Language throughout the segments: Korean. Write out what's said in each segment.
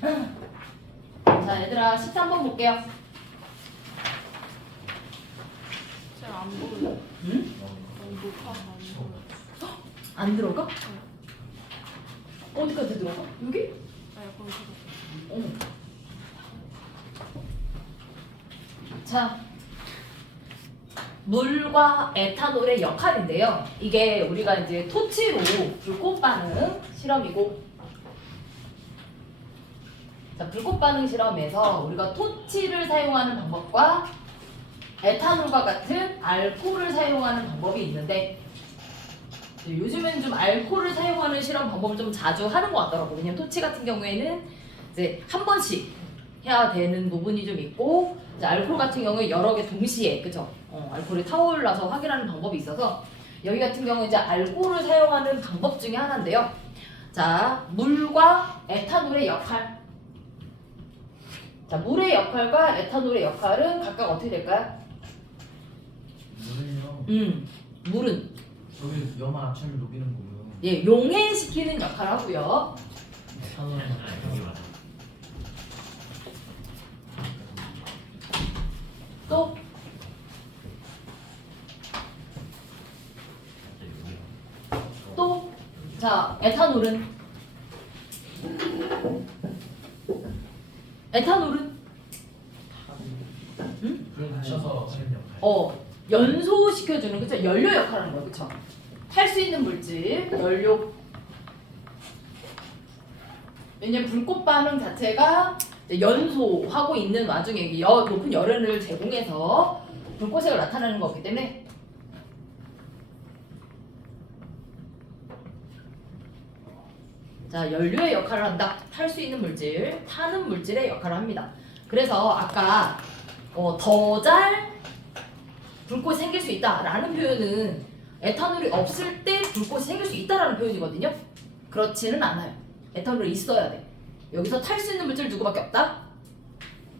자, 얘들아 13번 볼게요. 잘 안 보여. 응? 너무 높아서 안 보여. 안 들어가? 어디까지 들어가? 여기? 네, 거기 들어. 어. 자, 물과 에탄올의 역할인데요. 이게 우리가 이제 토치로 불꽃 반응 실험이고, 자, 불꽃 반응 실험에서 우리가 토치를 사용하는 방법과 에탄올과 같은 알코올을 사용하는 방법이 있는데, 요즘엔 좀 알코올을 사용하는 실험 방법을 좀 자주 하는 것 같더라고요. 왜냐면 토치 같은 경우에는 이제 한 번씩 해야 되는 부분이 좀 있고, 이제 알코올 같은 경우에 여러 개 동시에, 그죠? 알코올이 타올라서 확인하는 방법이 있어서 여기 같은 경우에 이제 알코올을 사용하는 방법 중에 하나인데요. 자, 물과 에탄올의 역할. 자, 물의 역할과 에탄올의 역할은 각각 어떻게 될까요? 물은요. 물은 여기 염화 아침을 녹이는 거고요. 예, 용해시키는 역할을 하고요. 에탄올은 또 또, 자, 에탄올은 불 붙여서 하는 역할. 연소시켜주는, 그쵸? 연료 역할을 하는 거예요, 그쵸? 탈 수 있는 물질, 연료. 왜냐면 불꽃 반응 자체가 이제 연소하고 있는 와중에 이게 높은 열연을 제공해서 불꽃색을 나타내는 거기 때문에 자, 연료의 역할을 한다. 탈 수 있는 물질, 타는 물질의 역할을 합니다. 그래서 아까 더 잘 불꽃이 생길 수 있다라는 표현은 에탄올이 없을 때 불꽃이 생길 수 있다라는 표현이거든요. 그렇지는 않아요. 에탄올이 있어야 돼. 여기서 탈 수 있는 물질 누구밖에 없다?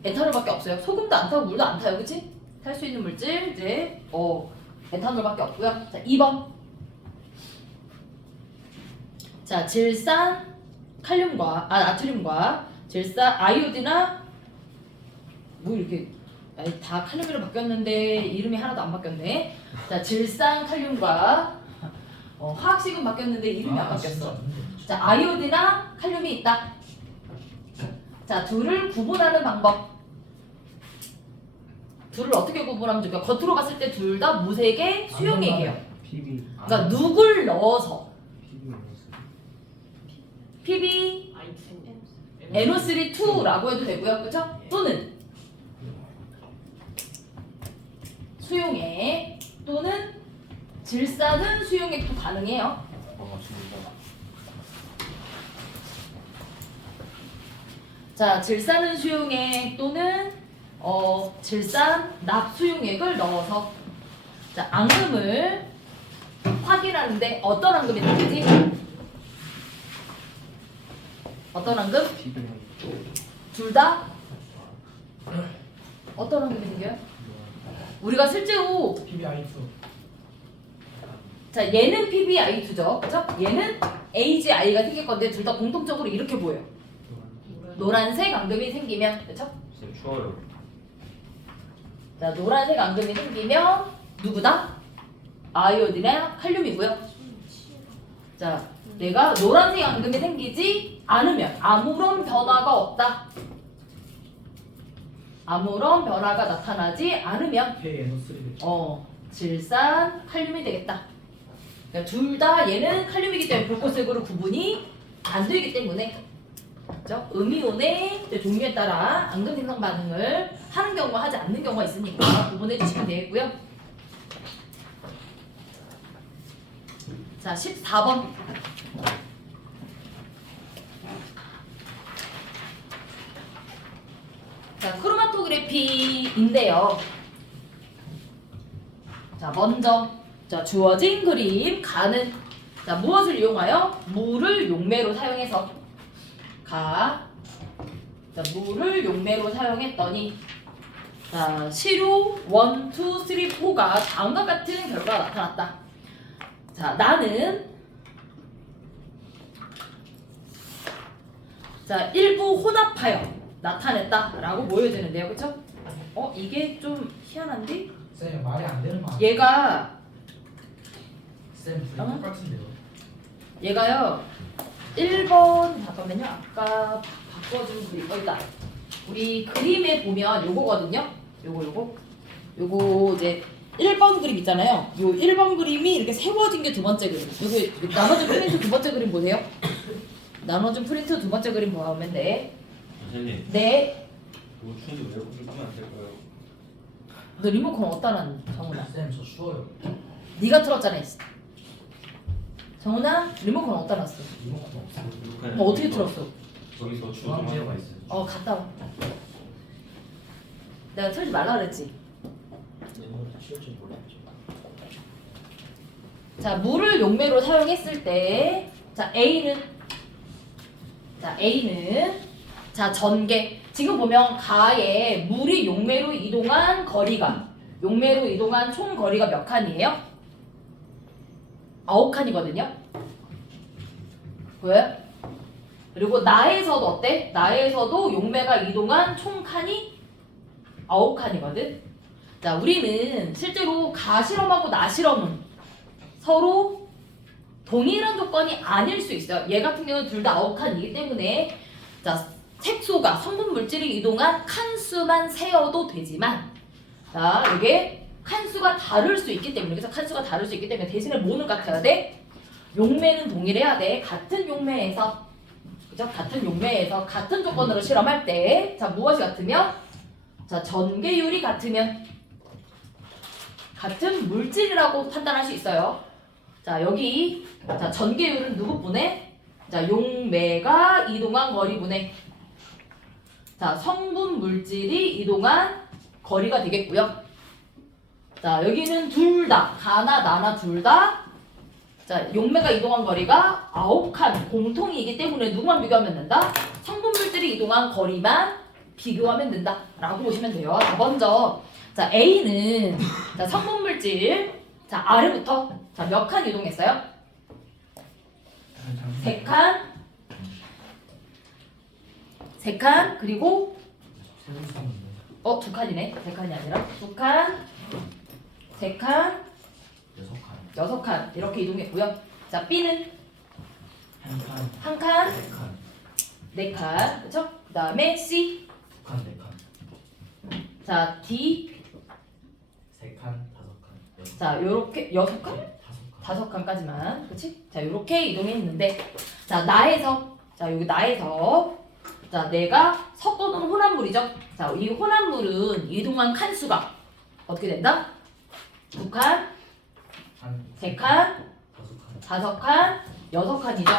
에탄올밖에 없어요. 소금도 안 타고 물도 안 타요, 그렇지? 탈 수 있는 물질 이제 에탄올밖에 없고요. 자, 2번. 자, 질산 칼륨과 나트륨과 질산 아이오디나 뭐 이렇게 다 칼륨으로 바뀌었는데 이름이 하나도 안 바뀌었네. 자, 질산 칼륨과 화학식은 바뀌었는데 이름이 안 바뀌었어. 자, 아이오디나 칼륨이 있다. 자, 둘을 구분하는 방법. 둘을 어떻게 구분하면 좋을까? 겉으로 봤을 때 둘 다 무색의 수용액이에요. PB. 그러니까 누굴 넣어서 PB NO3-2라고 해도 되고요. 그렇죠? 또는 수용액 또는 질산은 수용액도 가능해요. 자, 질산은 수용액 또는 질산 납수용액을 넣어서 자, 앙금을 확인하는데 어떤 앙금이 생기지? 어떤 앙금? 둘 다? 어떤 앙금이 생겨요? 우리가 실제로 PBI2. 자, 얘는 PbI2죠. 그쵸? 얘는 AgI가 생길 건데 둘 다 공통적으로 이렇게 보여요. 노란색 앙금이 생기면, 그쵸? 추워요. 자, 노란색 앙금이 생기면 누구다? 아이오딘이나 칼륨이고요. 자, 내가 노란색 앙금이 생기지 않으면 아무런 변화가 없다. 아무런 변화가 나타나지 않으면 KNO3. 질산 칼륨이 되겠다. 그러니까 둘 다 얘는 칼륨이기 때문에 불꽃색으로 구분이 안 되기 때문에 그렇죠? 음이온의 종류에 따라 앙금 생성 반응을 하는 경우와 하지 않는 경우가 있으니까 구분해 주시면 되겠고요. 자, 14번. 자, 크로마토그래피인데요. 자, 먼저 주어진 그림 가는 자, 무엇을 이용하여? 물을 용매로 사용해서 자, 물을 용매로 사용했더니 자, 시료 1, 2, 3, 4가 다음과 같은 결과가 나타났다. 자, 나는 자, 일부 혼합하여 나타냈다라고 보여지는데요, 그쵸? 이게 좀 희한한데? 쌤 말이 안 되는 말. 얘가 쌤 둘이 똑같은데요. 얘가요 1번 잠깐만요. 아까 바꿔준 그림 있다. 우리 그림에 보면 요거거든요. 요거 이제 1번 그림 있잖아요. 요 1번 그림이 이렇게 세워진 게 두 번째 그림. 여기 나눠준 프린트 두 번째 그림 보세요. 나눠준 프린트 두 번째 그림 보면 돼. 선생님, 네. 이거 추운데 왜 에어컨 끄면 안 될까요? 너 리모컨 어디다 놨니? 정훈아. 쌤저 추워요. 네가 틀었잖아. 정훈아 리모컨 어디다 놨어? 리모컨 없어요. 이렇게 뭐 어떻게 틀었어? 저기서 중앙 제어가 추운 있어요. 갔다 와. 내가 틀지 말라 그랬지. 리모컨 치울 줄 몰랐죠. 자, 물을 용매로 사용했을 때, 자, A는 자, 전개. 지금 보면 가에 물이 용매로 이동한 거리가, 용매로 이동한 총 거리가 몇 칸이에요? 9칸이거든요. 보여요? 그리고 나에서도 어때? 나에서도 용매가 이동한 총 칸이 9칸이거든. 자, 우리는 실제로 가 실험하고 나 실험은 서로 동일한 조건이 아닐 수 있어요. 얘 같은 경우는 둘 다 9칸이기 때문에 자, 색소가 성분 물질이 이동한 칸수만 세어도 되지만 자, 이게 칸수가 다를 수 있기 때문에 그래서 칸수가 다를 수 있기 때문에 대신에 뭐는 같아야 돼? 용매는 동일해야 돼. 같은 용매에서 그죠? 같은 용매에서 같은 조건으로 실험할 때 자, 무엇이 같으면 자, 전개율이 같으면 같은 물질이라고 판단할 수 있어요. 자, 여기 자, 전개율은 누구분의 자, 용매가 이동한 거리분의 자, 성분 물질이 이동한 거리가 되겠고요. 자, 여기는 둘 다 가나 나나 둘 다 자, 용매가 이동한 거리가 9칸 공통이기 때문에 누구만 비교하면 된다? 성분 물질이 이동한 거리만 비교하면 된다 라고 보시면 돼요. 자, 먼저 자, A는 자, 성분 물질 자, 아래부터 자, 몇 칸 이동했어요? 3칸 3칸 그리고 세우성인데. 2칸이네. 3칸이 아니라 2칸 3칸 6칸. 6칸 이렇게 이동했고요. 자, B는 한 칸. 1칸 네 칸. 4칸 그쵸? 그 다음에 C 두 칸. 네 칸. 자, D 세 칸. 다섯 칸. 자, 요렇게 6칸? 다섯 칸. 5칸까지만 그치? 자, 요렇게 이동했는데 자, 나에서 자, 여기 나에서 자, 내가 섞어놓은 혼합물이죠? 자, 이 혼합물은 이동한 칸수가 어떻게 된다? 2칸, 한 3칸, 다섯 칸. 5칸, 6칸이죠.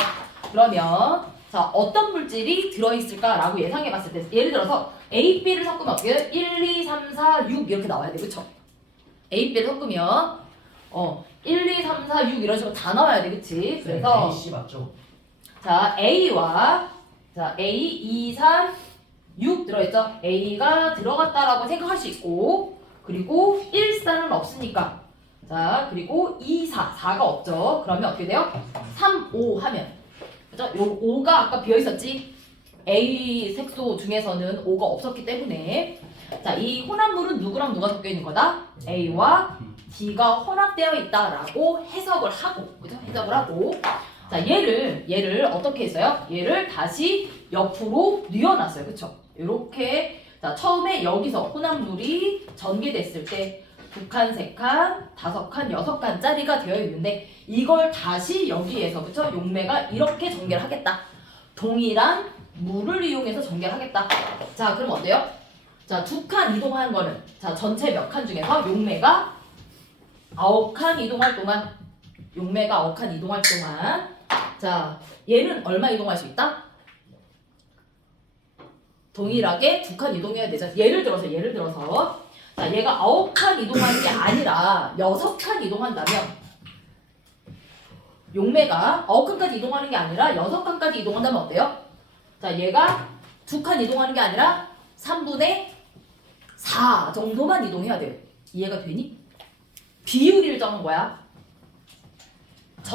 그러면 자, 어떤 물질이 들어있을까라고 예상해봤을 때 예를 들어서 A, B를 섞으면 어떻게 해요? 1, 2, 3, 4, 6 이렇게 나와야 돼. 그쵸? A, B를 섞으면 1, 2, 3, 4, 6 이런 식으로 다 나와야 돼. 그치? 그래서 A, C 맞죠? 자, A와 자, A, 2, 3, 6 들어있죠? A가 들어갔다라고 생각할 수 있고 그리고 1, 4는 없으니까 자, 그리고 2, 4, 4가 없죠? 그러면 어떻게 돼요? 3, 5 하면 그죠? 요 5가 아까 비어있었지? A 색소 중에서는 5가 없었기 때문에 자, 이 혼합물은 누구랑 누가 섞여 있는 거다? A와 D가 혼합되어 있다라고 해석을 하고 그죠? 해석을 하고 자, 얘를 어떻게 했어요? 얘를 다시 옆으로 뉘어놨어요. 그쵸? 이렇게 자, 처음에 여기서 혼합물이 전개됐을 때 2칸, 3칸, 5칸, 6칸짜리가 되어 있는데 이걸 다시 여기에서 그쵸? 용매가 이렇게 전개를 하겠다. 동일한 물을 이용해서 전개를 하겠다. 자, 그럼 어때요? 자, 2칸 이동한 거는 자, 전체 몇 칸 중에서 용매가 9칸 이동할 동안 용매가 9칸 이동할 동안 자, 얘는 얼마 이동할 수 있다? 동일하게 2칸 이동해야 되죠. 예를 들어서 자, 얘가 9칸 이동하는 게 아니라 6칸 이동한다면 용매가 9칸까지 이동하는 게 아니라 6칸까지 이동한다면 어때요? 자, 얘가 2칸 이동하는 게 아니라 3분의 4 정도만 이동해야 돼요. 이해가 되니? 비율 일정한 거야.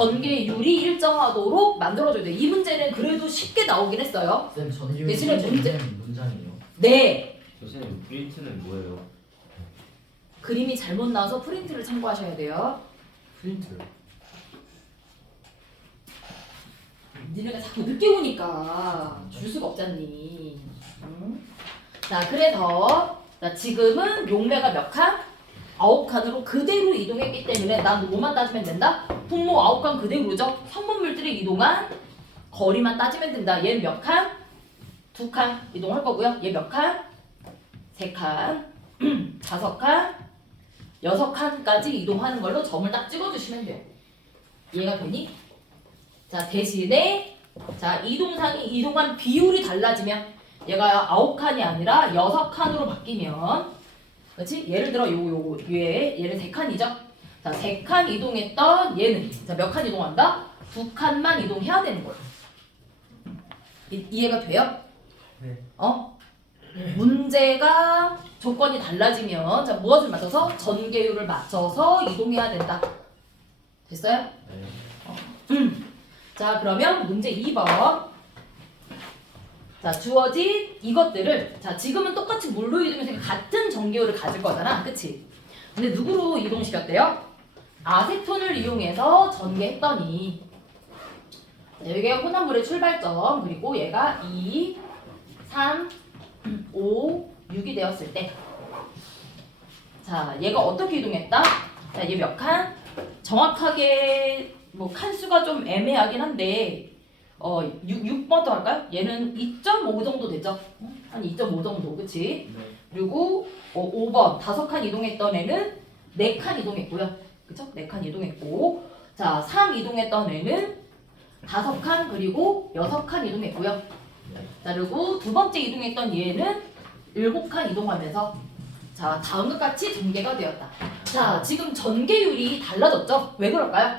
전개율이 일정하도록 만들어줘야 돼. 이 문제는 그래도 쉽게 나오긴 했어요. 쌤 전류 대신에 문제- 문장이에요. 네. 선생님 프린트는 뭐예요? 그림이 잘못 나와서 프린트를 참고하셔야 돼요. 프린트. 니네가 자꾸 늦게 오니까 줄 수가 없잖니. 응? 자, 그래서 자, 지금은 용매가 몇 칸? 9칸으로 그대로 이동했기 때문에 난 뭐만 따지면 된다? 분모 9칸 그대로죠. 성분물들이 이동한 거리만 따지면 된다. 얘는 몇 칸? 2칸 이동할 거고요. 얘 몇 칸? 3칸, 5칸, 6칸까지 이동하는 걸로 점을 딱 찍어주시면 돼요. 이해가 되니? 자, 대신에 자, 이동상이 이동한 비율이 달라지면 얘가 9칸이 아니라 6칸으로 바뀌면 그렇지? 예를 들어 요거 얘는 3칸이죠? 자, 3칸 이동했던 얘는 자, 몇 칸 이동한다? 2칸만 이동해야 되는 거예요. 이해가 돼요? 네. 문제가 조건이 달라지면 자, 무엇을 맞춰서? 전개율을 맞춰서 이동해야 된다. 됐어요? 네. 자, 그러면 문제 2번. 자, 주어진 이것들을 자, 지금은 똑같이 물로 이동해서 같은 전개율을 가질 거잖아. 그치? 근데 누구로 이동시켰대요? 아세톤을 이용해서 전개했더니 자, 여기가 혼합물의 출발점 그리고 얘가 2, 3, 5, 6이 되었을 때 자, 얘가 어떻게 이동했다? 자, 얘 몇 칸? 정확하게 뭐 칸수가 좀 애매하긴 한데 6번도 할까요? 얘는 2.5 정도 되죠? 한 2.5 정도, 그치? 네. 그리고 5번 5칸 이동했던 애는 4칸 이동했고요. 그쵸? 4칸 이동했고 자, 3 이동했던 애는 5칸 그리고 6칸 이동했고요. 자, 그리고 두 번째 이동했던 얘는 7칸 이동하면서 자, 다음과 같이 전개가 되었다. 자, 지금 전개율이 달라졌죠? 왜 그럴까요?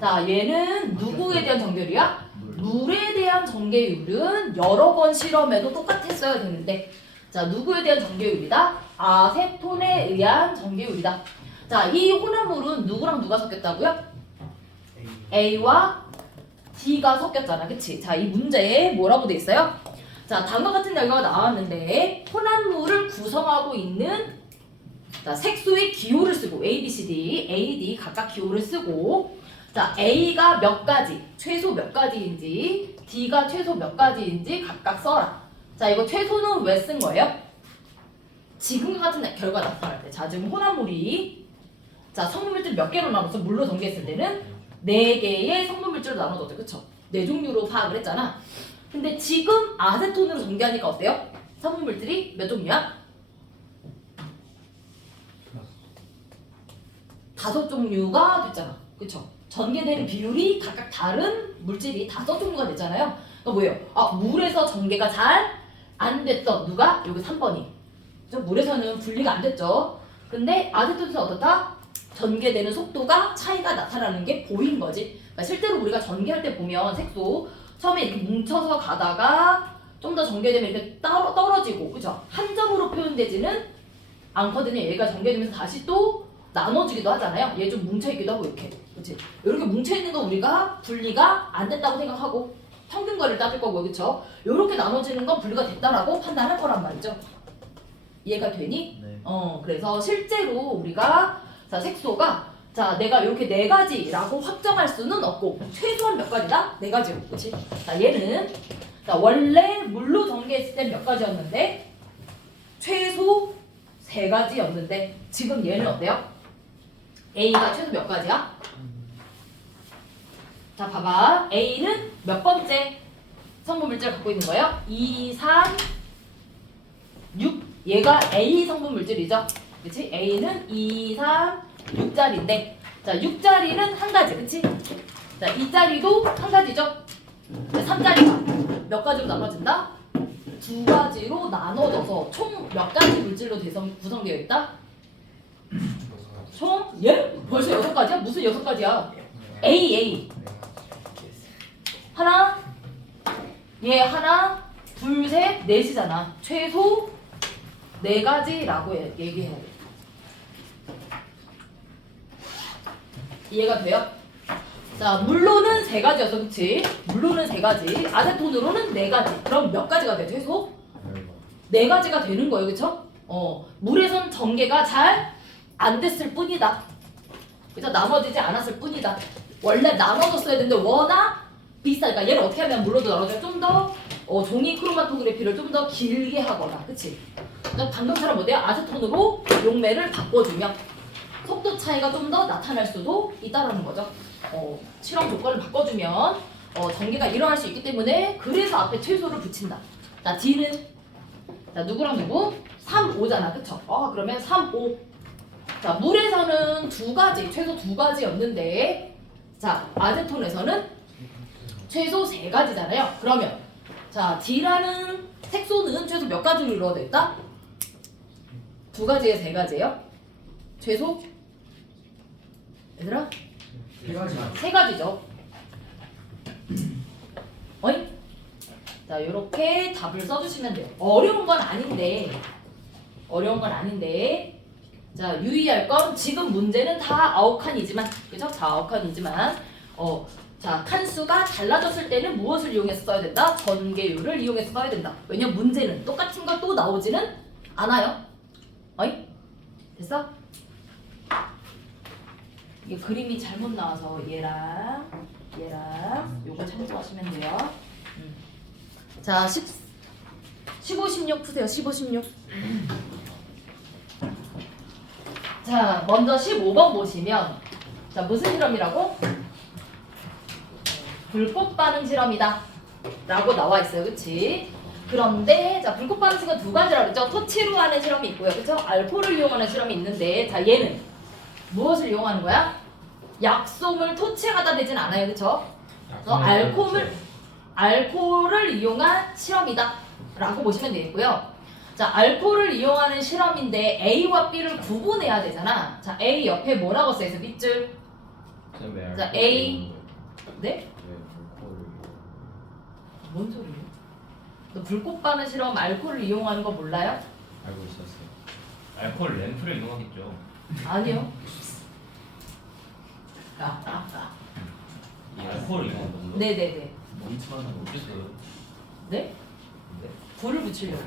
자, 얘는 누구에 대한 전개율이야? 물에 대한 전개율은 여러 번 실험해도 똑같았어야 되는데 자, 누구에 대한 전개율이다? 아세톤에 의한 전개율이다. 자, 이 혼합물은 누구랑 누가 섞였다고요? A와 D가 섞였잖아. 그치? 자, 이 문제에 뭐라고 돼 있어요? 자, 다음과 같은 결과가 나왔는데 혼합물을 구성하고 있는 자, 색소의 기호를 쓰고 A, B, C, D, A, D 각각 기호를 쓰고 자, A가 몇 가지, 최소 몇 가지인지 D가 최소 몇 가지인지 각각 써라. 자, 이거 최소는 왜 쓴 거예요? 지금과 같은 결과가 나타날 때 자, 지금 혼합물이 자, 성분물질 몇 개로 나눠서 물로 전개했을 때는 4개의 성분물질로 나눠졌죠. 그쵸? 4종류로 파악을 했잖아. 근데 지금 아세톤으로 전개하니까 어때요? 성분물질이 몇 종류야? 5종류가 됐잖아. 그쵸? 전개되는 비율이 각각 다른 물질이 5종류가 됐잖아요. 그러니까 뭐예요? 아, 물에서 전개가 잘 안 됐어. 누가? 여기 3번이. 물에서는 분리가 안 됐죠. 근데 아세톤에서 어떻다? 전개되는 속도가 차이가 나타나는 게 보인 거지. 그러니까 실제로 우리가 전개할 때 보면 색소 처음에 이렇게 뭉쳐서 가다가 좀 더 전개되면 이렇게 떨어지고, 그죠? 한 점으로 표현되지는 않거든요. 얘가 전개되면서 다시 또 나눠지기도 하잖아요. 얘 좀 뭉쳐있기도 하고 이렇게. 그치? 이렇게 뭉쳐있는 거 우리가 분리가 안 됐다고 생각하고 평균거리를 따질 거고, 그쵸? 이렇게 나눠지는 건 분리가 됐다라고 판단할 거란 말이죠. 이해가 되니? 네. 그래서 실제로 우리가 자, 색소가 자, 내가 이렇게 4가지라고 확정할 수는 없고 최소한 몇 가지다? 4가지요. 그치? 자, 얘는 자, 원래 물로 전개했을 때 몇 가지였는데 최소 3가지였는데 지금 얘는 어때요? A가 최소 몇 가지야? 자, 봐봐. A는 몇 번째 성분물질을 갖고 있는 거예요? 2, 3, 6. 얘가 A 성분물질이죠. 그치? A는 2, 3, 6자리인데 자, 6자리는 한 가지. 그치? 자, 2자리도 한 가지죠. 자, 3자리가 몇 가지로 나눠진다? 2가지로 나눠져서 총 몇 가지 물질로 구성되어 있다? 총? 얘? 벌써 6가지야? 무슨 6가지야? A. 하나, 얘 하나, 둘, 셋, 넷이잖아. 최소 4가지라고 얘기해야 돼. 이해가 돼요? 자, 물로는 3가지였어, 그치? 물로는 3가지. 아세톤으로는 4가지. 그럼 몇 가지가 돼, 최소? 4가지가 되는 거예요, 그쵸? 물에선 전개가 잘 안 됐을 뿐이다. 그래서 나눠지지 않았을 뿐이다. 원래 나눠졌어야 되는데 워낙 비싸니까 얘를 어떻게 하면 물로도 나눠져 좀 더 종이 크로마토그래피를 좀 더 길게 하거나, 그치? 그래서 방금처럼 뭐대요? 아세톤으로 용매를 바꿔주면 속도 차이가 좀 더 나타날 수도 있다라는 거죠. 실험 조건을 바꿔주면 전개가 일어날 수 있기 때문에 그래서 앞에 최소를 붙인다. 자, D는 자, 누구랑 누구? 3, 5잖아. 그쵸? 그러면 3, 5. 자, 물에서는 2가지, 최소 2가지였는데 자, 아세톤에서는 최소 3가지잖아요. 그러면 자, D라는 색소는 최소 몇 가지로 이루어져 있다? 2가지에 3가지예요? 최소? 얘들아? 3가지죠. 어이? 자, 요렇게 답을 써주시면 돼요. 어려운 건 아닌데 자, 유의할 건 지금 문제는 다 아홉 칸이지만 그죠? 다 아홉 칸이지만 자, 칸수가 달라졌을 때는 무엇을 이용해서 써야 된다? 전개율을 이용해서 써야 된다. 왜냐면 문제는 똑같은 거 또 나오지는 않아요. 어이? 됐어? 이게 그림이 잘못 나와서 얘랑 요거 참고하시면 돼요. 자, 15, 16 푸세요. 15, 16. 자, 먼저 15번 보시면 자, 무슨 실험이라고? 불꽃 반응 실험이다 라고 나와 있어요. 그치? 그런데 자, 불꽃 반응 실험은 2가지라고 했죠. 토치로 하는 실험이 있고요. 그쵸? 알코올을 이용하는 실험이 있는데 자, 얘는 무엇을 이용하는 거야? 약솜을 토치에 갖다 대진 않아요. 그쵸? 그래서 알코올을 이용한 실험이다 라고 보시면 되겠고요. 자, 알코올을 이용하는 실험인데 A와 B를 구분해야 되잖아. 자, A 옆에 뭐라고 써있어? 밑줄. 자, A. 네? 뭔 소리예요? 너 불꽃 반응 실험 알코올을 이용하는 거 몰라요? 알고 있었어요. 알코올 램프를 이용하겠죠. 아니요. 이 알코올을 이용한 건가? 네네네. 멈춰는 어땠어요? 네? 네. 불을 붙이려고.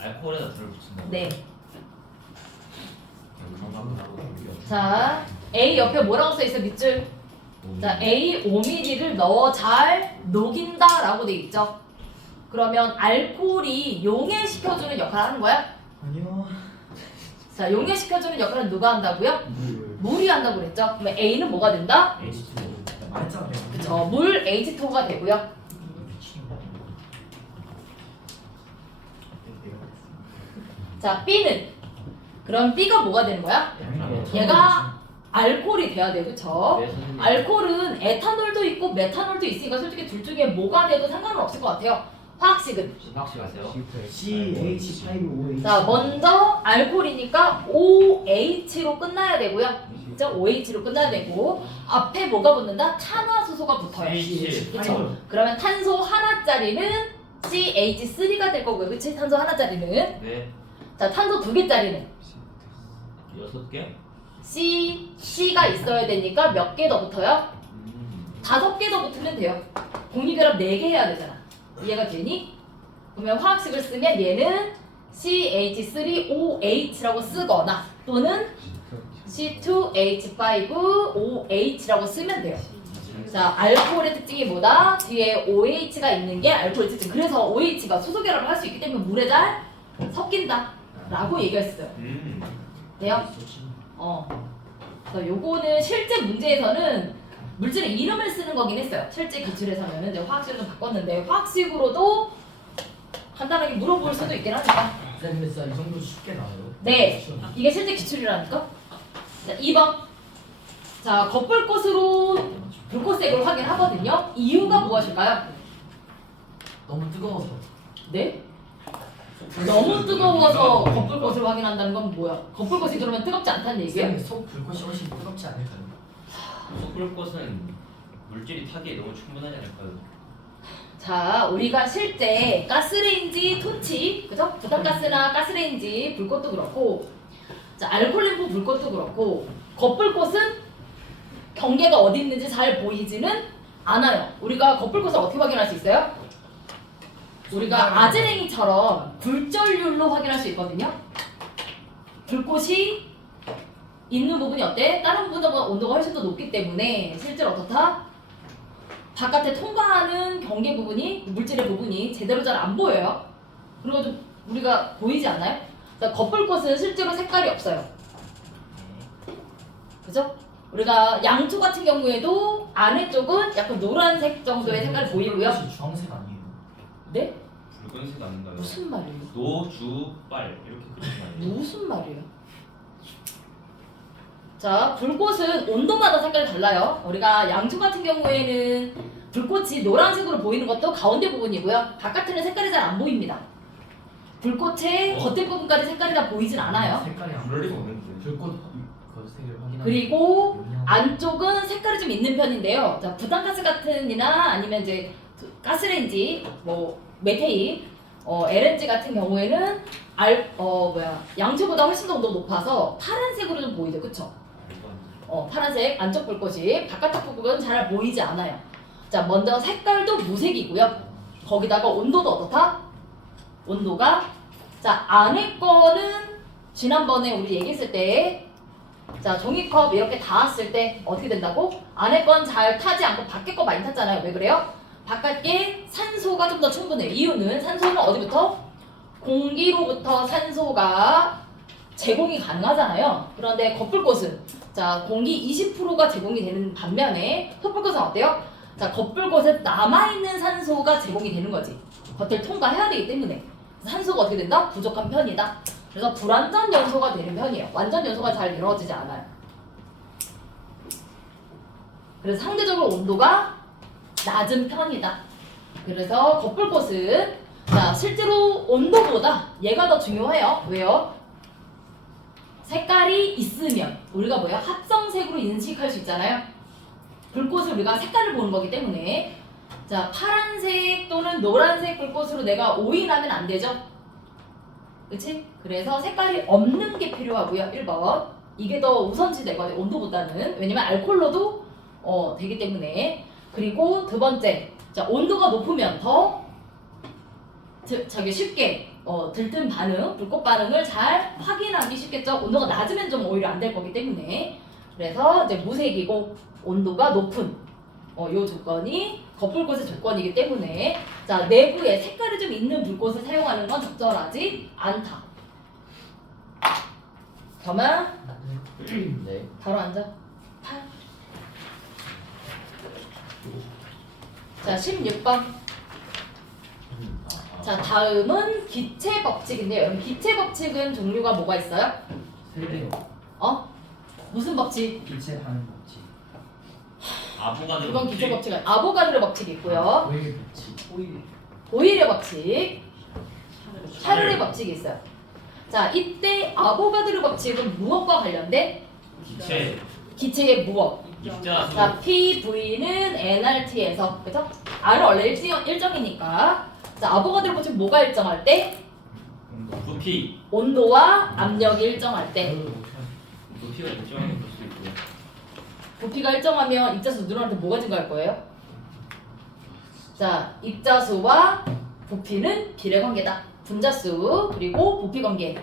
알코올에다 불을 붙인다고? 네. 자, A 옆에 뭐라고 써있어? 밑줄. 자, A 5ml를 넣어 잘 녹인다라고 돼 있죠. 그러면 알코올이 용해시켜주는 역할을 하는 거야? 아니요. 자, 용해시켜주는 역할은 누가 한다고요? 물이 한다고 그랬죠? 그러면 A는 뭐가 된다? 말했잖아요. 그쵸, 물 H2가 되고요. 자, B는 그럼 B가 뭐가 되는 거야? 얘가 알코올이 돼야 돼요. 그쵸? 네, 선생님. 알코올은 에탄올도 있고 메탄올도 있으니까 솔직히 둘 중에 뭐가 돼도 상관은 없을 것 같아요. 화학식은 확실히 가세요. CH5OH. 자, 먼저 알코올이니까 OH로 끝나야 되고요. 그죠? OH로 끝나야 되고 앞에 뭐가 붙는다? 탄화수소가 붙어요. 그쵸? 그러면 탄소 하나짜리는 CH3가 될 거고요. 그치? 탄소 하나짜리는. 네. 자, 탄소 2개짜리는 6개? C가 있어야 되니까 몇 개 더 붙어요? 5개 더 붙으면 돼요. 공유결합 4개 해야 되잖아. 이해가 되니? 그러면 화학식을 쓰면 얘는 CH3OH라고 쓰거나 또는 C2H5OH라고 쓰면 돼요. 자, 알코올의 특징이 뭐다? 뒤에 OH가 있는 게 알코올의 특징. 그래서 OH가 수소결합을 할 수 있기 때문에 물에 잘 섞인다 라고 얘기했어요. 돼요? 그래서 요거는 실제 문제에서는 물질의 이름을 쓰는 거긴 했어요. 실제 기출에서는 이제 화학식으로 바꿨는데 화학식으로도 간단하게 물어볼 수도 있긴 하니까. 쌤, 진짜 이 정도 쉽게 나와요? 네, 이게 실제 기출이라니까. 자, 2번. 자, 겉불꽃으로 불꽃색을 확인하거든요. 이유가 무엇일까요? 너무 뜨거워서. 네? 너무 뜨거워서 겉불꽃을 확인한다는 건 뭐야? 겉불꽃이 그러면 뜨겁지 않다는 얘기예요? 쌤, 속 불꽃이 훨씬 뜨겁지 않을까요? 숯불꽃은 물질이 타기에 너무 충분하지 않을까요? 자, 우리가 실제 가스레인지 토치, 그죠? 부탄가스나 가스레인지 불꽃도 그렇고, 자, 알콜 램프 불꽃도 그렇고, 겉불꽃은 경계가 어디 있는지 잘 보이지는 않아요. 우리가 거풀꽃을 어떻게 확인할 수 있어요? 우리가 아즈랭이처럼 굴절률로 확인할 수 있거든요. 불꽃이 있는 부분이 어때? 다른 부분보다 온도가 훨씬 더 높기 때문에 실제로 어떻다? 바깥에 통과하는 경계 부분이, 물질의 부분이 제대로 잘 안 보여요. 그리고 좀 우리가 보이지 않아요? 그래서 거풀꽃은 실제로 색깔이 없어요. 그죠? 우리가 양초 같은 경우에도 안에 쪽은 약간 노란색 정도의 색깔이 보이고요. 혹시 주황색 아니에요? 네? 붉은색 아닌가요? 무슨 말이에요? 노주빨 이렇게 그런 거 아니에요? 무슨 말이에요? 자, 불꽃은 온도마다 색깔이 달라요. 우리가 양초 같은 경우에는 불꽃이 노란색으로 보이는 것도 가운데 부분이고요. 바깥에는 색깔이 잘 안 보입니다. 불꽃의 겉에 부분까지 색깔이 다 보이진 않아요. 색깔이 안 그럴 리가 보여서 없는데. 불꽃 그 색을 확인하는. 그리고 안쪽은 색깔이 좀 있는 편인데요. 자, 부탄가스 같은 이나 아니면 이제 가스레인지, 뭐 메테인, LNG 같은 경우에는 양초보다 훨씬 더 온도가 높아서 파란색으로 좀 보이죠, 그쵸? 파란색 안쪽 불꽃이 바깥쪽 부분은 잘 보이지 않아요. 자, 먼저 색깔도 무색이고요. 거기다가 온도도 어떻다? 온도가 자, 안에 거는 지난번에 우리 얘기했을 때 자, 종이컵 이렇게 닿았을 때 어떻게 된다고? 안에 건 잘 타지 않고 밖에 거 많이 탔잖아요. 왜 그래요? 바깥에 산소가 좀 더 충분해요. 이유는 산소는 어디부터? 공기로부터 산소가 제공이 가능하잖아요. 그런데 겉불꽃은 자, 공기 20%가 제공이 되는 반면에 톱불꽃은 어때요? 자, 겉불꽃은 남아있는 산소가 제공이 되는 거지. 겉을 통과해야 되기 때문에 산소가 어떻게 된다? 부족한 편이다. 그래서 불완전 연소가 되는 편이에요. 완전 연소가 잘 이루어지지 않아요. 그래서 상대적으로 온도가 낮은 편이다. 그래서 겉불꽃은 자, 실제로 온도보다 얘가 더 중요해요. 왜요? 색깔이 있으면 우리가 뭐야? 합성색으로 인식할 수 있잖아요. 불꽃을 우리가 색깔을 보는 거기 때문에 자, 파란색 또는 노란색 불꽃으로 내가 오인하면 안 되죠? 그치? 그래서 색깔이 없는 게 필요하고요. 1번. 이게 더 우선시 되거든요. 온도보다는. 왜냐면 알코올로도 되기 때문에. 그리고 두 번째. 자, 온도가 높으면 더 쉽게 들뜬 반응, 불꽃 반응을 잘 확인하기 쉽겠죠. 온도가 낮으면 좀 오히려 안 될 거기 때문에. 그래서 이제 무색이고 온도가 높은 요 조건이 겉불꽃의 조건이기 때문에 자, 내부에 색깔이 좀 있는 불꽃을 사용하는 건 적절하지 않다. 겸아 네. 바로 앉아. 자, 16번. 자, 다음은 기체 법칙인데요. 여러분, 기체 법칙은 종류가 뭐가 있어요? 세 개요. 무슨 법칙? 빛의 하는 법칙. 아보가드로 이건 기체 법칙은 아보가드로 법칙이 있고요. 오일 법칙. 오일. 오일의 법칙, 샤를의 법칙이 있어요. 자, 이때 아보가드로 법칙은 무엇과 관련된? 기체 기체의 무엇? 입자수 자, PV는 nRT에서 그죠? R은 원래 일정이니까. 자, 아보가드로 법칙 뭐가 일정할 때? 부피 온도와 압력이 일정할 때. 부피가 일정하게 볼 수 있고요. 부피가 일정하면 입자수 누나한테 뭐가 증가할 거예요? 자, 입자수와 부피는 비례관계다. 분자수 그리고 부피 관계.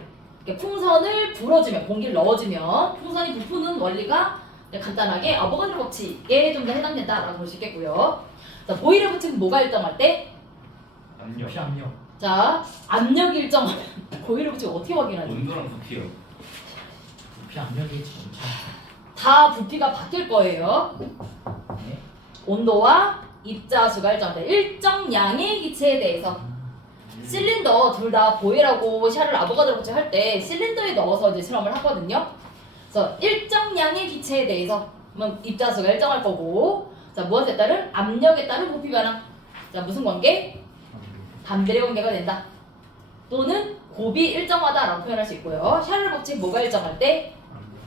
이렇게 풍선을 불어주면 공기를 넣어주면 풍선이 부푸는 원리가 간단하게 아보가드로 법칙에 좀 더 해당된다라고 볼 수 있겠고요. 자, 보일의 법칙은 뭐가 일정할 때? 압력 피 압력. 자, 압력이 일정하면 보일의 법칙 어떻게 확인하지? 온도랑 부피요. 피 압력이 엄청. 다 부피가 바뀔 거예요. 네. 온도와 입자수가 일정할 때 일정 양의 기체에 대해서 실린더 둘 다 보일하고 샤를 아보가드로 법칙 할 때 실린더에 넣어서 이제 실험을 하거든요. 그래서 일정 양의 기체에 대해서 입자수가 일정할 거고, 자, 무엇에 따른? 압력에 따른 부피 변화. 자, 무슨 관계? 반비례 관계가 된다. 또는 곱이 일정하다라고 표현할 수 있고요. 샤를 법칙 뭐가 일정할 때?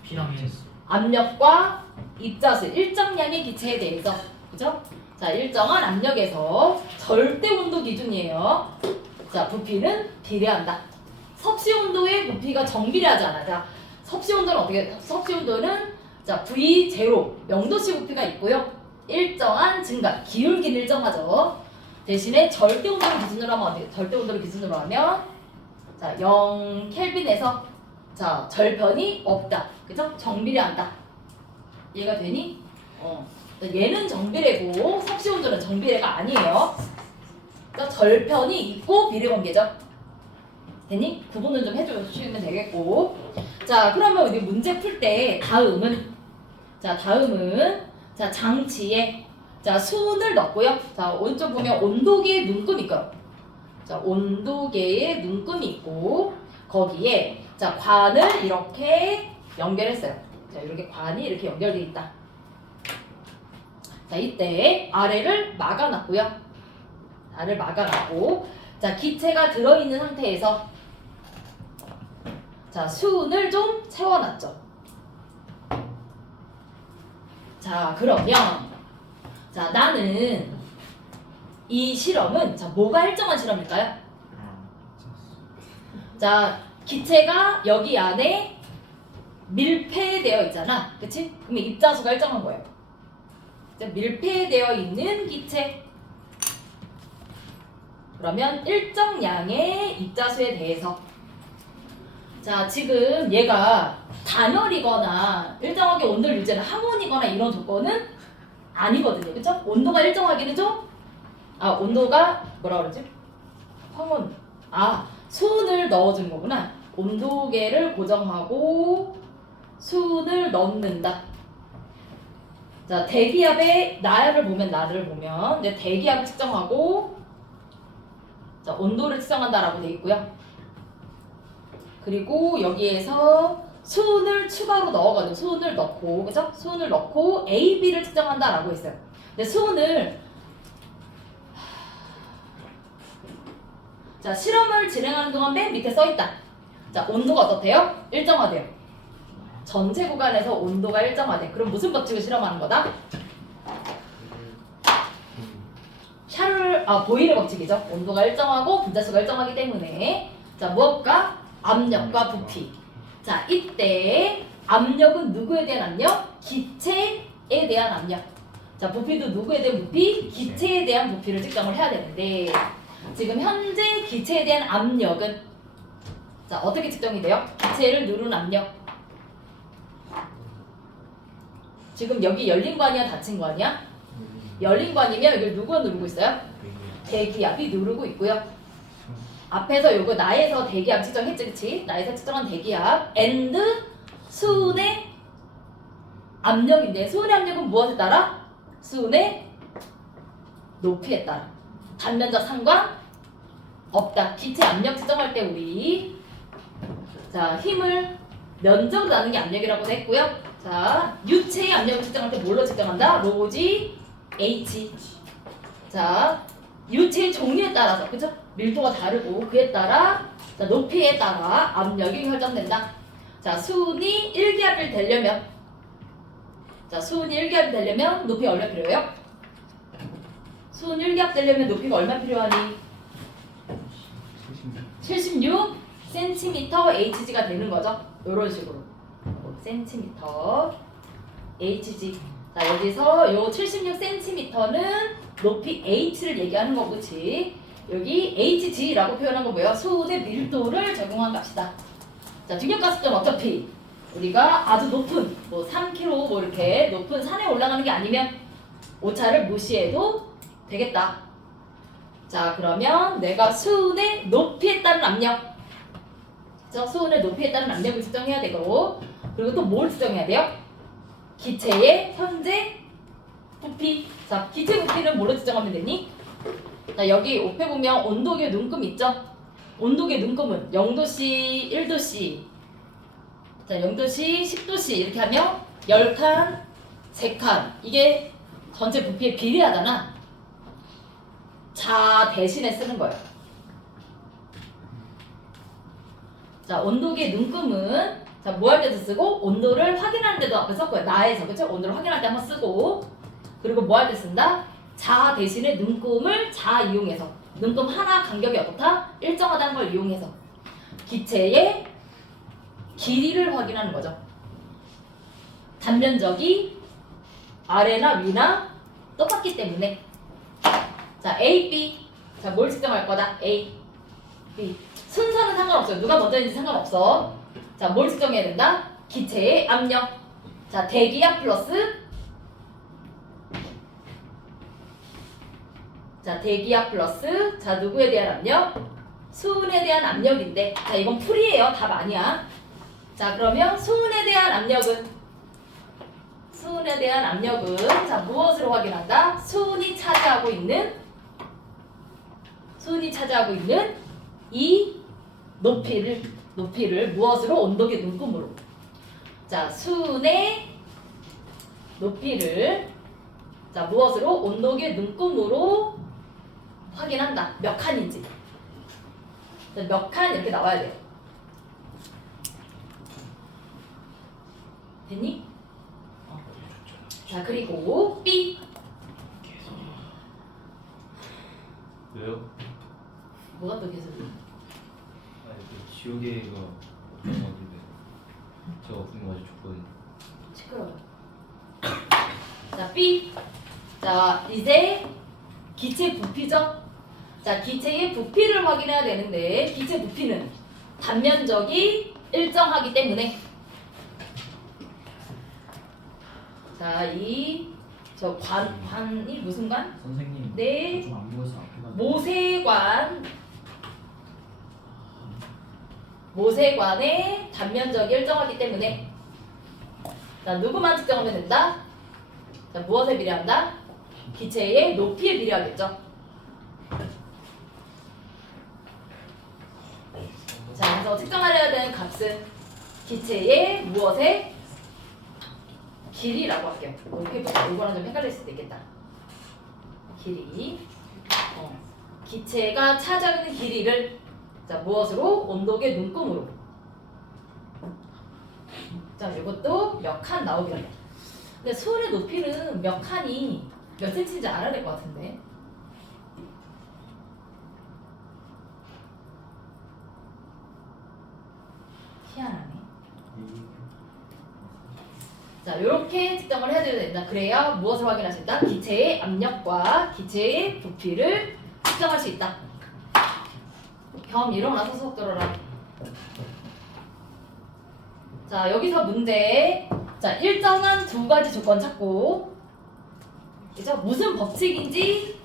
피라미드. 압력과 입자수 일정량의 기체에 대해서, 그죠? 자, 일정한 압력에서 절대 온도 기준이에요. 자, 부피는 비례한다. 섭씨 온도의 부피가 정비례하지 않아. 자, 섭씨 온도는 어떻게? 섭씨 온도는 자, V0 0도씨 부피가 있고요. 일정한 증가, 기울기는 일정하죠. 대신에 절대 온도를 기준으로 하면 어떻게? 절대 온도를 기준으로 하면 자, 0 켈빈에서 자, 절편이 없다. 그죠? 정비례한다. 이해가 되니? 얘는 정비례고 섭씨 온도는 정비례가 아니에요. 그러니까 절편이 있고 비례관계죠. 되니? 구분은 좀 해주시면 되겠고. 자, 그러면 우리 문제 풀 때 다음은 자, 장치에 자, 수은을 넣고요. 자, 오른쪽 보면 온도계의 눈금이 있고요. 자, 온도계의 눈금이 있고 거기에 자, 관을 이렇게 연결했어요. 자, 이렇게 관이 이렇게 연결되어 있다. 자, 이때 아래를 막아놨고요. 아래를 막아놨고 자, 기체가 들어있는 상태에서 자, 수은을 좀 채워놨죠. 자, 그러면 자, 나는 이 실험은 자, 뭐가 일정한 실험일까요? 자, 기체가 여기 안에 밀폐되어 있잖아. 그치? 그러면 입자수가 일정한 거예요. 자, 밀폐되어 있는 기체. 그러면 일정량의 입자수에 대해서 자, 지금 얘가 단열이거나 일정하게 온도를 유지하는 항온이거나 이런 조건은 아니거든요. 그쵸? 온도가 일정하기는 좀 온도가 뭐라 그러지? 황혼. 수은을 넣어준 거구나. 온도계를 고정하고 수은을 넣는다. 자, 대기압의 나를 보면 이제 대기압을 측정하고 자, 온도를 측정한다라고 돼 있고요. 그리고 여기에서 수은을 추가로 넣어가지고 수은을 넣고 그죠? 수은을 넣고 A, B를 측정한다라고 했어요. 근데 수은을 자, 실험을 진행하는 동안 맨 밑에 써있다. 자, 온도가 어떻대요? 일정하대요. 전체 구간에서 온도가 일정하대. 그럼 무슨 법칙을 실험하는 거다? 보일의 법칙이죠. 온도가 일정하고 분자수가 일정하기 때문에 자, 무엇과? 압력과 부피. 자, 이때 압력은 누구에 대한 압력? 기체에 대한 압력. 자, 부피도 누구에 대한 부피? 기체에 대한 부피를 측정을 해야 되는데 지금 현재 기체에 대한 압력은 자, 어떻게 측정이 돼요? 기체를 누르는 압력. 지금 여기 열린 관이야, 닫힌 관이야? 열린 관이면 이걸 누가 누르고 있어요? 대기압이 누르고 있고요. 앞에서 요거 나에서 대기압 측정했지, 그치? 나에서 측정한 대기압 and 수은의 압력인데 수은의 압력은 무엇에 따라? 수은의 높이에 따라. 단면적 상관 없다. 기체 압력 측정할 때 우리 자, 힘을 면적으로 나누는 게 압력이라고 했고요. 자, 유체의 압력을 측정할 때 뭘로 측정한다? 로지 H. 자, 유체의 종류에 따라서 그죠? 밀도가 다르고 그에 따라 자, 높이에 따라 압력이 결정된다. 자, 수은이 1기압이 되려면 자, 수은이 1기압이 되려면 높이가 얼마 필요해요? 수은 1기압 되려면 높이가 얼마 필요하니? 76cm Hg가 되는 거죠. 이런 식으로 cm Hg. 자, 여기서 요 76cm는 높이 H를 얘기하는 거고, 그치? 여기 Hg라고 표현한 거 뭐예요? 수은의 밀도를 적용한 값이다. 자, 중력가속도는 어차피 우리가 아주 높은 뭐 3km 뭐 이렇게 높은 산에 올라가는 게 아니면 오차를 무시해도 되겠다. 자, 그러면 내가 수은의 높이에 따른 압력, 그쵸? 수은의 높이에 따른 압력을 측정해야 되고, 그리고 또 뭘 측정해야 돼요? 기체의 현재 부피. 자, 기체 부피는 뭐로 측정하면 되니? 자, 여기 옆에 보면 온도계 눈금 있죠? 온도계 눈금은 0도씨, 1도씨, 자, 0도씨, 10도씨 이렇게 하면 10칸, 3칸 이게 전체 부피에 비례하잖아. 자 대신에 쓰는 거예요. 자, 온도계 눈금은 자, 뭐 할 때도 쓰고 온도를 확인하는 데도 앞에 썼고요. 나에서 그쵸? 온도를 확인할 때 한번 쓰고, 그리고 뭐 할 때 쓴다? 자 대신에 눈금을 자 이용해서 눈금 하나 간격이 어떻다? 일정하다는 걸 이용해서 기체의 길이를 확인하는 거죠. 단면적이 아래나 위나 똑같기 때문에 자 A, B 자 뭘 측정할 거다? A, B 순서는 상관없어요. 누가 먼저인지 상관없어. 자 뭘 측정해야 된다? 기체의 압력. 자 대기압 플러스 자 대기압 플러스 자 누구에 대한 압력? 수은에 대한 압력인데 자 이건 풀이에요. 답 아니야. 자 그러면 수은에 대한 압력은 자 무엇으로 확인한다? 수은이 차지하고 있는 이 높이를 무엇으로? 온도계 눈금으로. 자 수은의 높이를 자 무엇으로? 온도계 눈금으로 확인한다. 몇 칸인지. 몇 칸 이렇게 나와야 돼요. 됐니? 자 그리고 B 왜요? 뭐가 또 계속 아니 그 지우개가 없는 것 같은데 제가 없는 거 아직 줬거든요. 시끄러워요. 자 B 자 이제 기체 부피죠? 자 기체의 부피를 확인해야 되는데 기체 부피는 단면적이 일정하기 때문에 자 이 저 관이 무슨 관? 선생님 네. 좀안 보여서 앞에가 모세관의 단면적이 일정하기 때문에 자 누구만 측정하면 된다? 자 무엇에 비례한다? 기체의 높이에 비례하겠죠. 자 그래서 측정하려야 되는 값은 기체의 무엇의 길이라고 할게요. 이렇게 이거랑 좀 헷갈릴 수도 있겠다. 길이 기체가 차지하는 길이를 자 무엇으로? 온도계 눈금으로. 자 이것도 몇 칸 나오기로 해. 근데 수은의 높이는 몇 칸이 몇 센치인지 알아야 될 것 같은데. 희한하네. 자 이렇게 측정을 해줘야 된다. 그래야 무엇을 확인하신다? 기체의 압력과 기체의 부피를 측정할 수 있다. 겸 일어나서 수업 들어라. 자 여기서 문제. 자 일정한 두 가지 조건 찾고 그죠? 무슨 법칙인지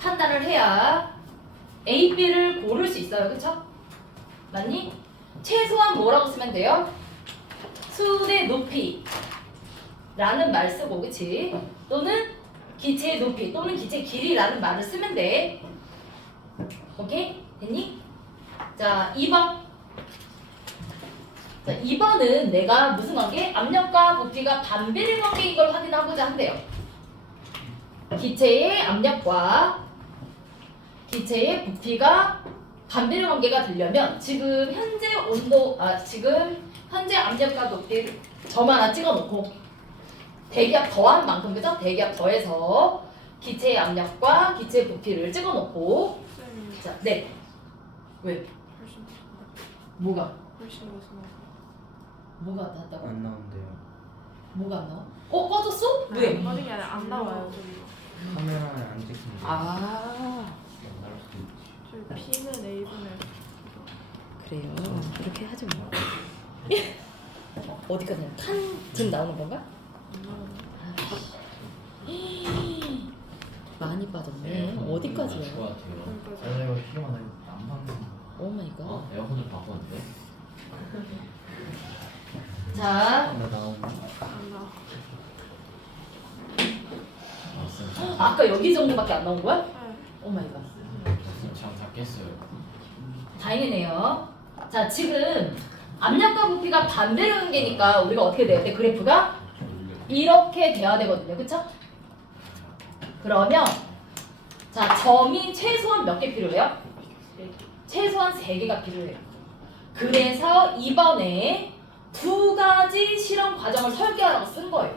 판단을 해야 A, B를 고를 수 있어요. 그쵸? 맞니? 최소한 뭐라고 쓰면 돼요? 수은의 높이 라는 말 쓰고 그치? 또는 기체의 높이 또는 기체 길이라는 말을 쓰면 돼. 오케이? 됐니? 자 2번 자 2번은 내가 무슨 관계? 압력과 부피가 반비례 관계인 걸 확인하고자 한대요. 기체의 압력과 기체의 부피가 반비례 관계가 되려면 지금 현재 현재 압력과 높이를 점 하나 찍어놓고 대기압 더한 만큼 그죠? 대기압 더해서 기체의 압력과 기체의 부피를 찍어놓고 쌤이 자, 네. 왜? 훨씬 뭐가? 훨씬 더 small. 뭐가 안 나왔다고? 안 나온대요. 뭐가 안 나와? 꺼졌어? 왜? 안 꺼진 게 아니라 안 나와요 저기. 카메라에 안 찍힌대요. 아 나올 수도 있지. 저기 P는 A분의 그래요. 이렇게 하지 뭐. 어디까지 칸 지금 나오는 건가? 안 나오네. 많이 빠졌네. 에어컨 좋을 어디까지요? 것 같아요. 그러니까 내가 필요하다 이거 난방 오 마이 갓. 에어컨 좀 바꿨는데? 자, 나 나오나? 안 나와. 왔어요. 아까 여기 정도밖에 안 나온 거야? 네. 오 마이 갓. 참 닫겠어요. 다행이네요. 자, 지금 압력과 부피가 반대로 관계니까 우리가 어떻게 돼야 돼? 그래프가 이렇게 돼야 되거든요. 그쵸? 그러면 자, 점이 최소한 몇 개 필요해요? 최소한 3개가 필요해요. 그래서 이번에 두 가지 실험 과정을 설계하라고 쓴 거예요.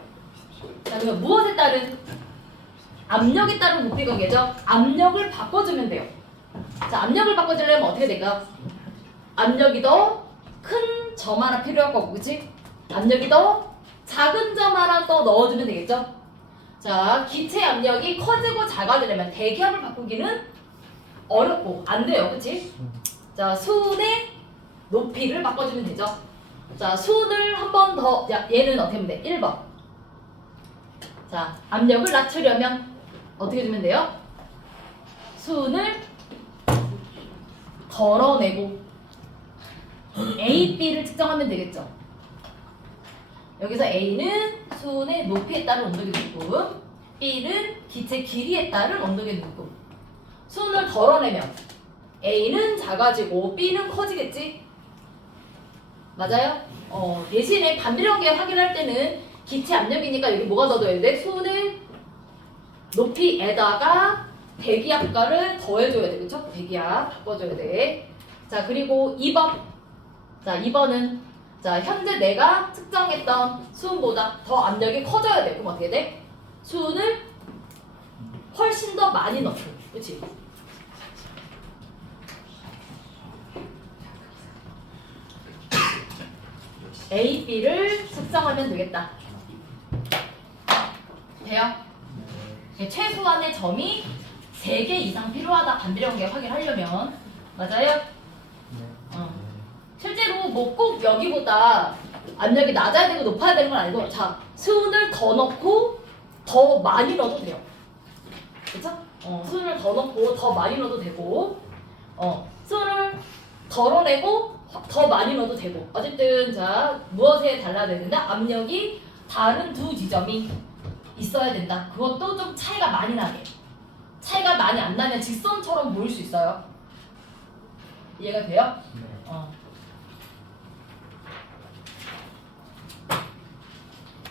자, 그러면 무엇에 따른? 압력에 따른 부피 관계죠? 압력을 바꿔주면 돼요. 자, 압력을 바꿔주려면 어떻게 될까? 압력이 더 큰 점 하나 필요할 거고, 그치? 압력이 더 작은 점 하나 더 넣어주면 되겠죠? 자, 기체 압력이 커지고 작아지려면 대기압을 바꾸기는 어렵고 안 돼요. 그치? 자, 수온의 높이를 바꿔주면 되죠. 자, 수온을 한 번 더, 얘는 어떻게 하면 돼? 1번. 자, 압력을 낮추려면 어떻게 주면 돼요? 수온을 덜어내고 A, B를 측정하면 되겠죠. 여기서 A는 수온의 높이에 따른 온도계 높음, B는 기체 길이에 따른 온도계 높음. 수온을 덜어내면 A는 작아지고 B는 커지겠지? 맞아요? 대신에 반비례관계 확인할 때는 기체 압력이니까 여기 뭐가 더해야 돼? 수온의 높이에다가 대기압과를 더해줘야 돼. 그쵸? 대기압 바꿔줘야 돼. 자, 그리고 2번. 자, 2번은 자, 현재 내가 측정했던 수온보다 더 압력이 커져야 돼. 그럼 어떻게 돼? 수온을 훨씬 더 많이 넣고. 그치? A, B를 측정하면 되겠다. 돼요? 네, 최소한의 점이 3개 이상 필요하다. 반비례관계 확인하려면. 맞아요? 실제로 뭐 꼭 여기보다 압력이 낮아야 되고 높아야 되는 건 아니고, 자, 수온을 더 넣고 더 많이 넣어도 돼요. 그쵸? 수온을 더 넣고 더 많이 넣어도 되고, 수온을 덜어내고 더 많이 넣어도 되고. 어쨌든 자, 무엇에 달라야 된다? 압력이 다른 두 지점이 있어야 된다. 그것도 좀 차이가 많이 나게. 차이가 많이 안 나면 직선처럼 보일 수 있어요. 이해가 돼요? 네.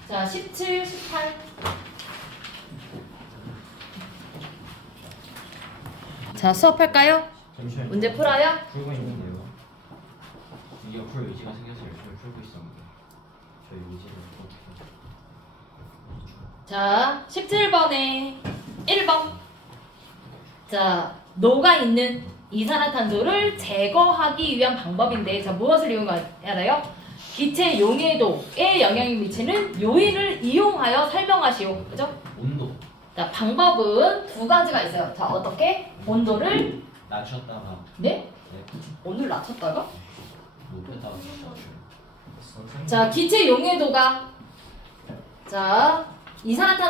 자, 17, 18. 자, 수업할까요? 잠시만요. 문제 풀어요? 풀고 있는데요. 이게 풀 의지가 생겨서 열심히 풀고 있었는데 저희 의지를 어떻게? 자, 17번에 1번. 자, 녹아있는 이산화탄소를 제거하기 위한 방법인데, 자, 무엇을 이용해야 돼요? 기체 용해도에 영향을 미치는 요인을 이용하여 설명하시오. 그죠? 온도 자, 방법은 두 가지가 있어요. 자, 어떻게? 온도를, 낮췄다가 네? 네, 온도를 낮췄다가? 높였다가 선생님. 자, 기체 용해도가, 자, 이산화탄소